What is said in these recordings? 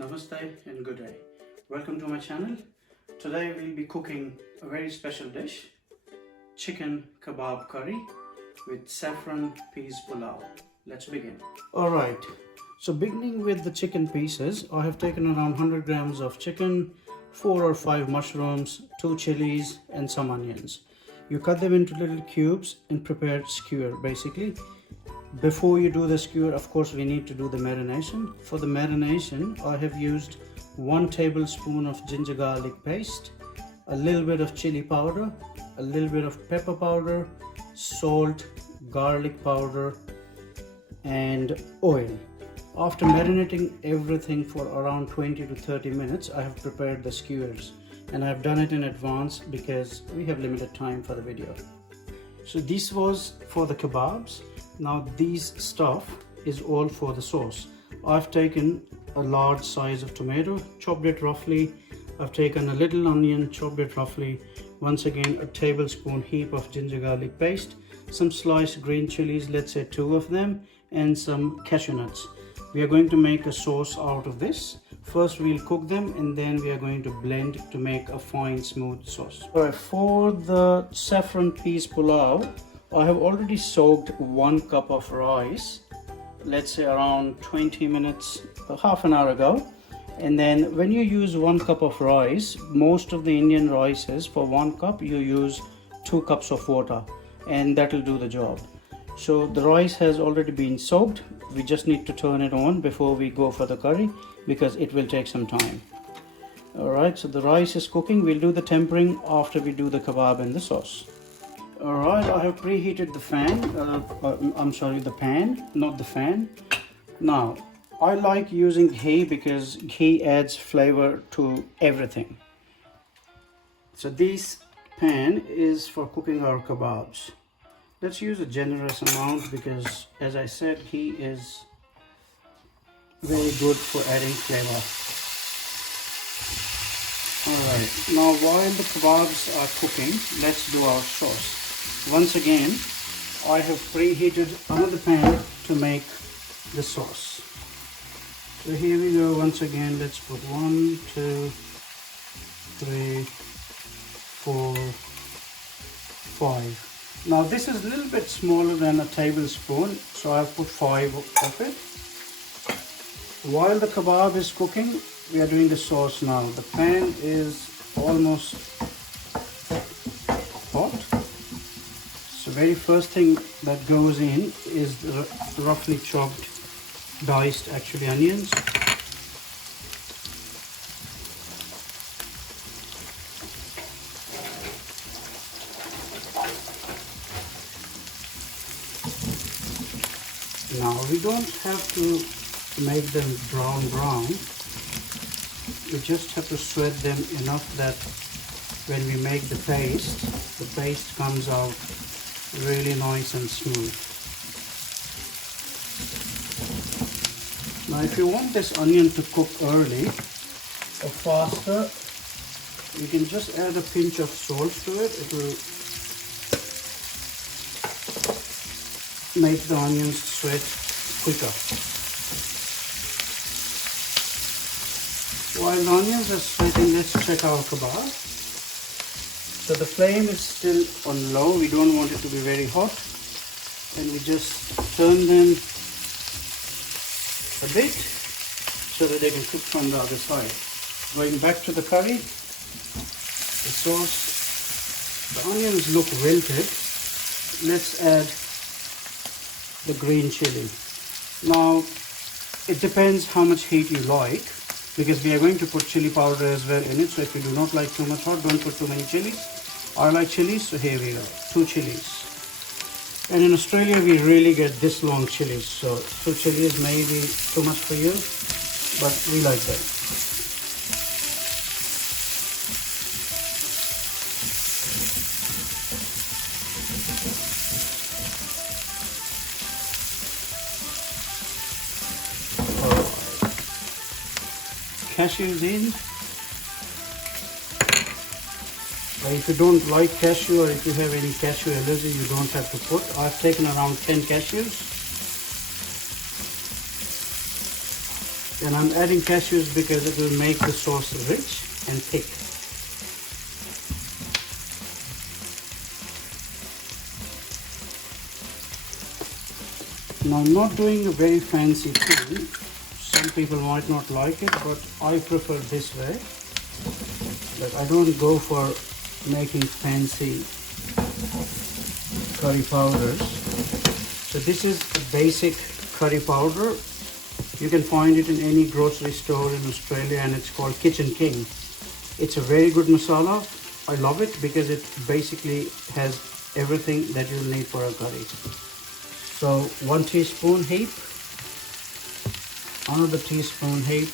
Namaste and good day. Welcome to my channel. Today we'll be cooking a very special dish, chicken kebab curry with saffron peas pulao. Let's begin. Alright, so beginning with the chicken pieces, I have taken around 100 grams of chicken, 4 or 5 mushrooms, 2 chilies and some onions. You cut them into little cubes and prepare skewer basically. Before you do the skewer, of course, we need to do the marination. For the marination, I have used 1 tablespoon of ginger garlic paste, a little bit of chili powder, a little bit of pepper powder, salt, garlic powder, and oil. After marinating everything for around 20 to 30 minutes, I have prepared the skewers, and I have done it in advance because we have limited time for the video. So this was for the kebabs. Now this stuff is all for the sauce. I've taken a large size of tomato, chopped it roughly. I've taken a little onion, chopped it roughly. Once again, a tablespoon heap of ginger garlic paste, some sliced green chilies, let's say 2 of them, and some cashew nuts. We are going to make a sauce out of this. First we'll cook them and then we are going to blend to make a fine smooth sauce. Alright, for the saffron peas pulao, I have already soaked 1 cup of rice, let's say around 20 minutes, half an hour ago. And then when you use 1 cup of rice, most of the Indian rices, for 1 cup you use 2 cups of water, and that will do the job. So the rice has already been soaked. We just need to turn it on before we go for the curry because it will take some time. Alright, so the rice is cooking. We'll do the tempering after we do the kebab and the sauce. Alright, I have preheated the pan, not the fan. Now, I like using ghee because ghee adds flavor to everything. So this pan is for cooking our kebabs. Let's use a generous amount because, as I said, ghee is very good for adding flavor. Alright, now while the kebabs are cooking, let's do our sauce. Once again, I have preheated another pan to make the sauce. So here we go. Once again, let's put 1, 2, 3, 4, 5. Now this is a little bit smaller than a tablespoon, so I've put 5 of it. While the kebab is cooking, we are doing the sauce now. The pan is almost hot. So very first thing that goes in is the roughly chopped, diced onions. Now we don't have to make them brown. We just have to sweat them enough that when we make the paste comes out really nice and smooth. Now if you want this onion to cook early or faster, you can just add a pinch of salt to it. It will make the onions sweat quicker. While the onions are sweating, let's check our kebab. So the flame is still on low. We don't want it to be very hot, and we just turn them a bit so that they can cook from the other side. Going back to the curry, the sauce, the onions look wilted. Let's add the green chili. Now it depends how much heat you like, because we are going to put chili powder as well in it. So if you do not like too much hot, don't put too many chilies. I like chilies, so here we go, 2 chilies. And in Australia we really get this long chilies, so 2 chilies may be too much for you, but we like that. Cashews in. If you don't like cashew, or if you have any cashew allergy, you don't have to put. I've taken around 10 cashews. And I'm adding cashews because it will make the sauce rich and thick. Now I'm not doing a very fancy thing. Some people might not like it, but I prefer this way. But I don't go for making fancy curry powders. So this is a basic curry powder. You can find it in any grocery store in Australia, and it's called Kitchen King. It's a very good masala. I love it because it basically has everything that you'll need for a curry. So 1 teaspoon heap, another teaspoon heap,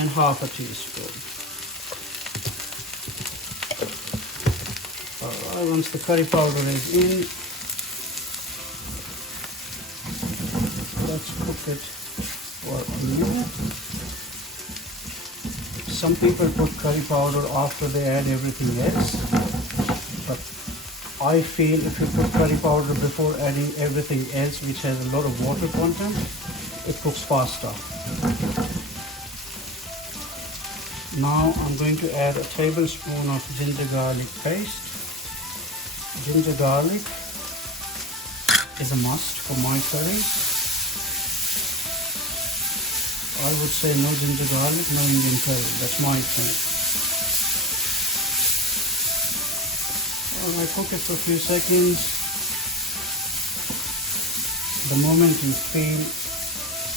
and half a teaspoon. Alright, once the curry powder is in, let's cook it for a minute. Some people put curry powder after they add everything else, but I feel if you put curry powder before adding everything else, which has a lot of water content, it cooks faster. Now I'm going to add a tablespoon of ginger garlic paste. Ginger garlic is a must for my curry. I would say no ginger garlic, no Indian curry. That's my thing. Alright, cook it for a few seconds. The moment you feel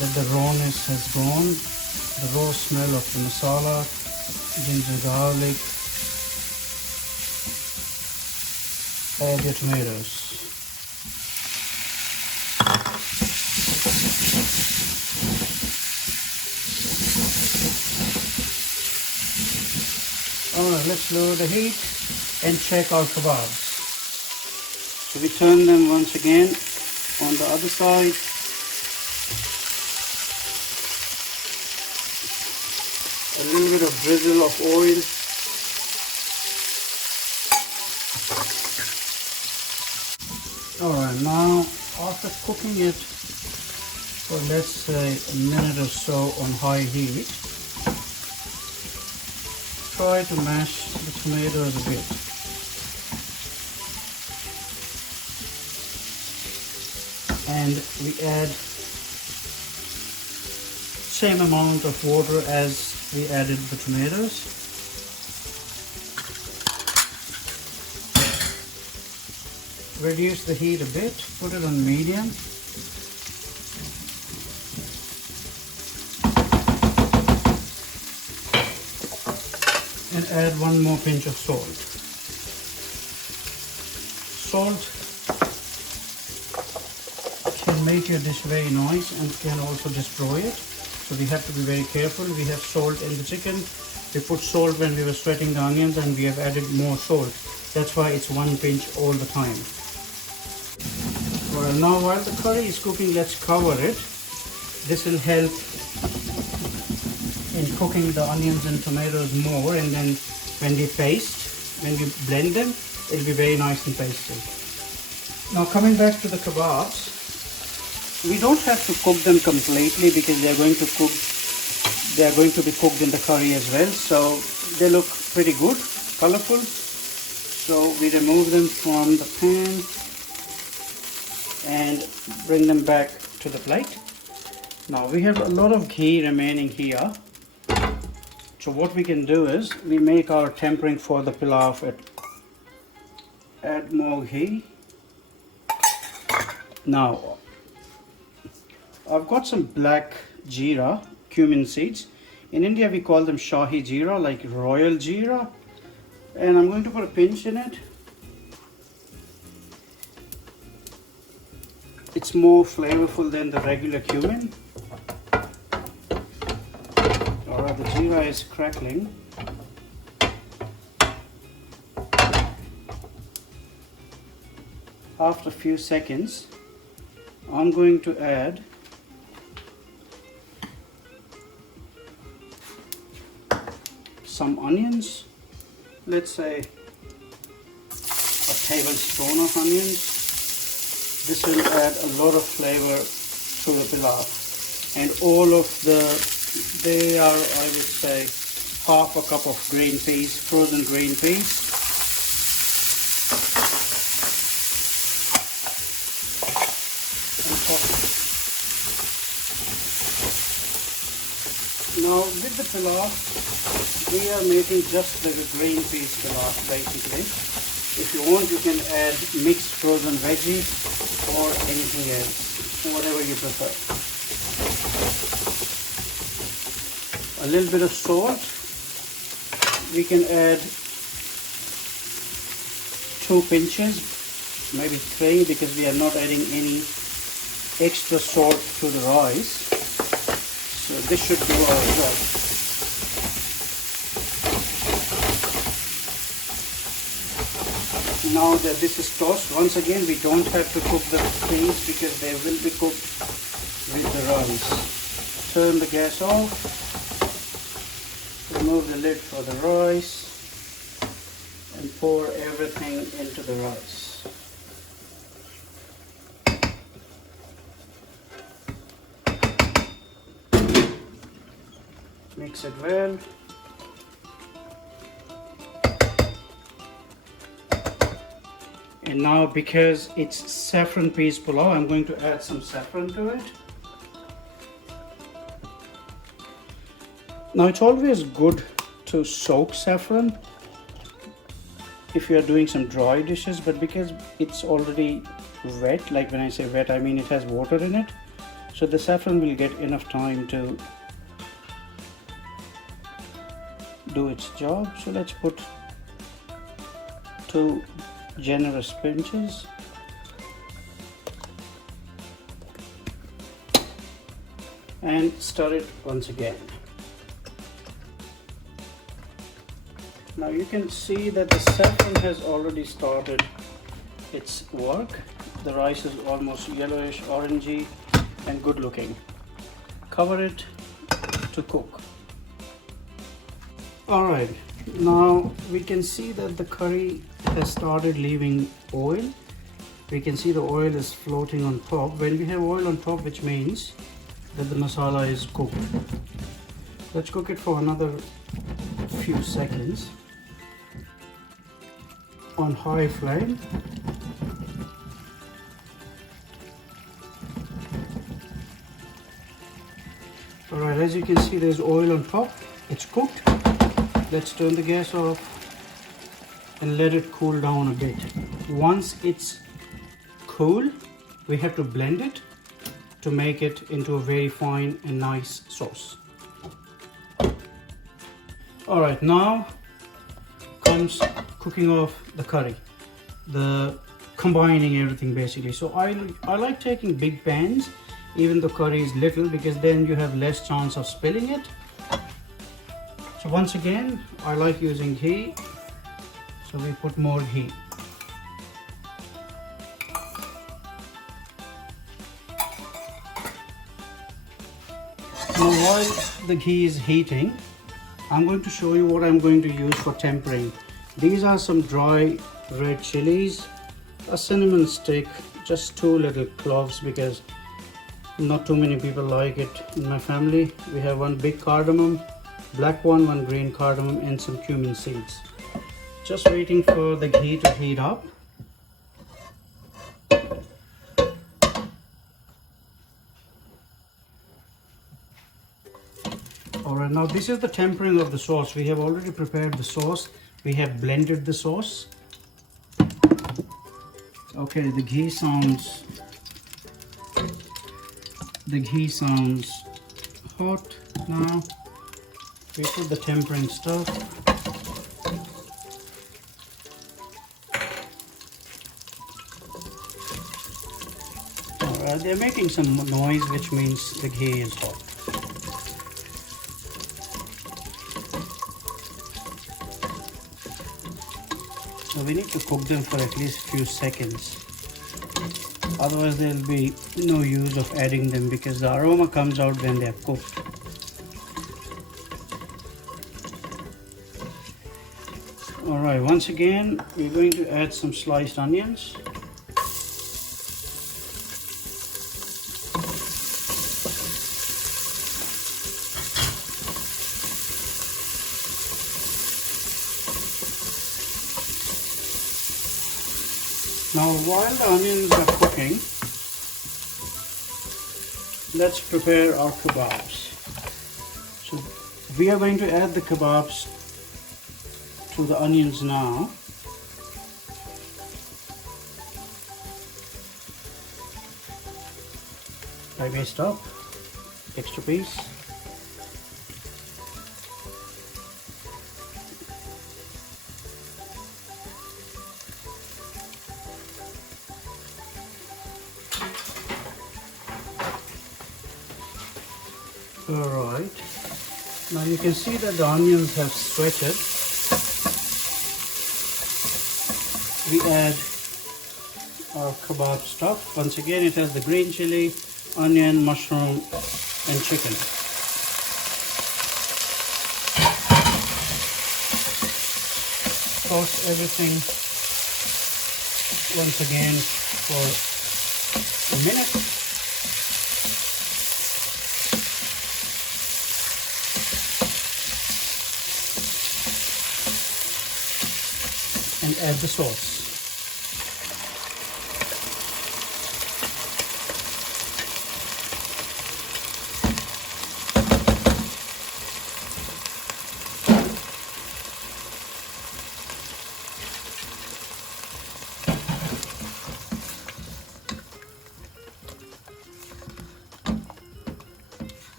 that the rawness has gone, the raw smell of the masala, ginger garlic, add your tomatoes. Alright, let's lower the heat and check our kebabs. So we turn them once again on the other side. A little bit of drizzle of oil. Alright, now after cooking it for let's say a minute or so on high heat, try to mash the tomatoes a bit. And we add same amount of water as we added the tomatoes. Reduce the heat a bit, put it on medium. And add one more pinch of salt. Salt can make your dish very nice and can also destroy it. So we have to be very careful. We have salt in the chicken. We put salt when we were sweating the onions, and we have added more salt. That's why it's one pinch all the time. Well, now while the curry is cooking, let's cover it. This will help in cooking the onions and tomatoes more, and then when we blend them, it'll be very nice and pasty. Now coming back to the kebabs, we don't have to cook them completely because they are going to be cooked in the curry as well. So they look pretty good, colorful. So we remove them from the pan and bring them back to the plate. Now we have a lot of ghee remaining here. So what we can do is we make our tempering for the pilaf. Add more ghee. Now I've got some black jeera, cumin seeds. In India we call them shahi jeera, like royal jeera. And I'm going to put a pinch in it. It's more flavorful than the regular cumin. Alright, the jeera is crackling. After a few seconds, I'm going to add some onions. Let's say a tablespoon of onions. This will add a lot of flavor to the pilaf. and all of they are, I would say, half a cup of green peas, frozen green peas. Now with the pilaf, we are making just the green peas pilaf basically. If you want, you can add mixed frozen veggies or anything else, whatever you prefer. A little bit of salt. We can add 2 pinches, maybe 3, because we are not adding any extra salt to the rice. So this should do our job. Now that this is tossed, once again we don't have to cook the peas because they will be cooked with the rice. Turn the gas off, remove the lid for the rice, and pour everything into the rice. Mix it well. And now, because it's saffron peas pulao, I'm going to add some saffron to it. Now it's always good to soak saffron if you are doing some dry dishes, but because it's already wet, like when I say wet, I mean it has water in it, so the saffron will get enough time to do its job. So let's put 2 generous pinches. And stir it once again. Now you can see that the saffron has already started its work. The rice is almost yellowish, orangey, and good looking. Cover it to cook. Alright, now we can see that the curry has started leaving oil. We can see the oil is floating on top. When we have oil on top, which means that the masala is cooked. Let's cook it for another few seconds on high flame. Alright, as you can see, there's oil on top. It's cooked. Let's turn the gas off and let it cool down a bit. Once it's cool, we have to blend it to make it into a very fine and nice sauce. Alright, now comes cooking off the curry, the combining everything basically. So I like taking big pans even though curry is little, because then you have less chance of spilling it. So once again, I like using ghee, so we put more ghee. Now while the ghee is heating, I'm going to show you what I'm going to use for tempering. These are some dry red chilies, a cinnamon stick, just 2 little cloves because not too many people like it in my family. We have 1 big cardamom, black one, 1 green cardamom, and some cumin seeds. Just waiting for the ghee to heat up. Alright, now this is the tempering of the sauce. We have already prepared the sauce. We have blended the sauce. Okay, the ghee sounds hot now. We put the tempering stuff. Alright, they're making some noise, which means the ghee is hot. So we need to cook them for at least a few seconds. Otherwise there will be no use of adding them because the aroma comes out when they are cooked. Alright, once again we're going to add some sliced onions. Now while the onions are cooking, let's prepare our kebabs. So we are going to add the kebabs to the onions now. I messed up, extra piece. Alright, now you can see that the onions have sweated. We add our kebab stuff. Once again, it has the green chili, onion, mushroom and chicken. Toss everything once again for a minute. And add the sauce.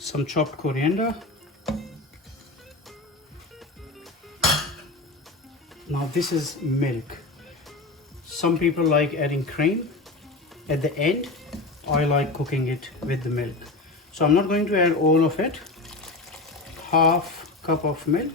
Some chopped coriander. Now this is milk. Some people like adding cream at the end. I like cooking it with the milk. So I'm not going to add all of it. Half cup of milk.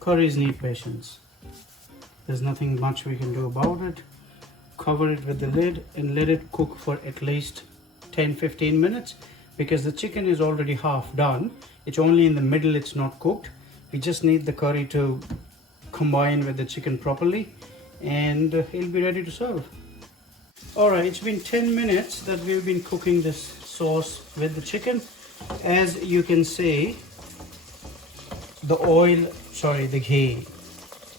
Curries need patience. There's nothing much we can do about it. Cover it with the lid and let it cook for at least 10-15 minutes because the chicken is already half done. It's only in the middle it's not cooked. We just need the curry to combine with the chicken properly and it'll be ready to serve. Alright, it's been 10 minutes that we've been cooking this sauce with the chicken. As you can see, the ghee,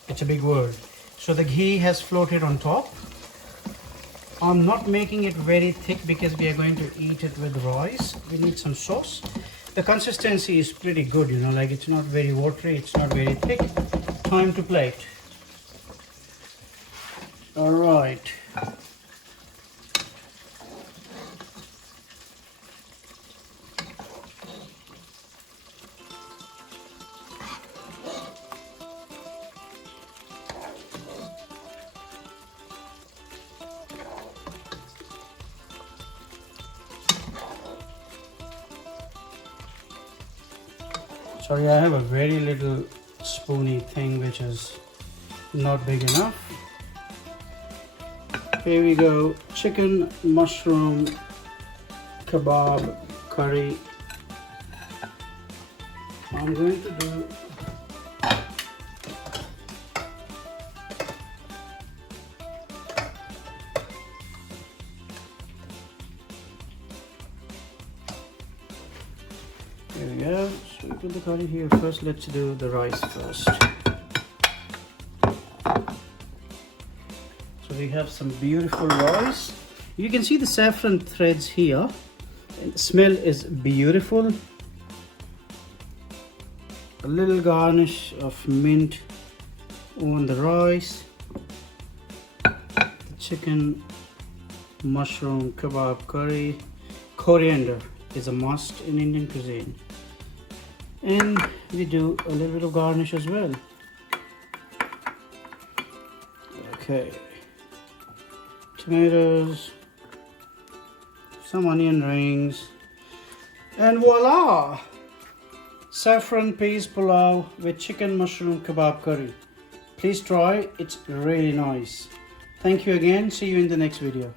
it's a big word. So the ghee has floated on top. I'm not making it very thick because we are going to eat it with rice. We need some sauce. The consistency is pretty good, you know, like it's not very watery, it's not very thick. Time to plate. All right. Sorry, I have a very little spoony thing which is not big enough. Here we go, chicken, mushroom, kebab, curry. I'm going to do there we go. So we put the curry here first. Let's do the rice first. So we have some beautiful rice. You can see the saffron threads here. And the smell is beautiful. A little garnish of mint on the rice. The chicken, mushroom, kebab, curry. Coriander is a must in Indian cuisine. And we do a little bit of garnish as well. Okay. Tomatoes, some onion rings, and voila! Saffron peas pulao with chicken, mushroom, kebab curry. Please try, it's really nice. Thank you again, see you in the next video.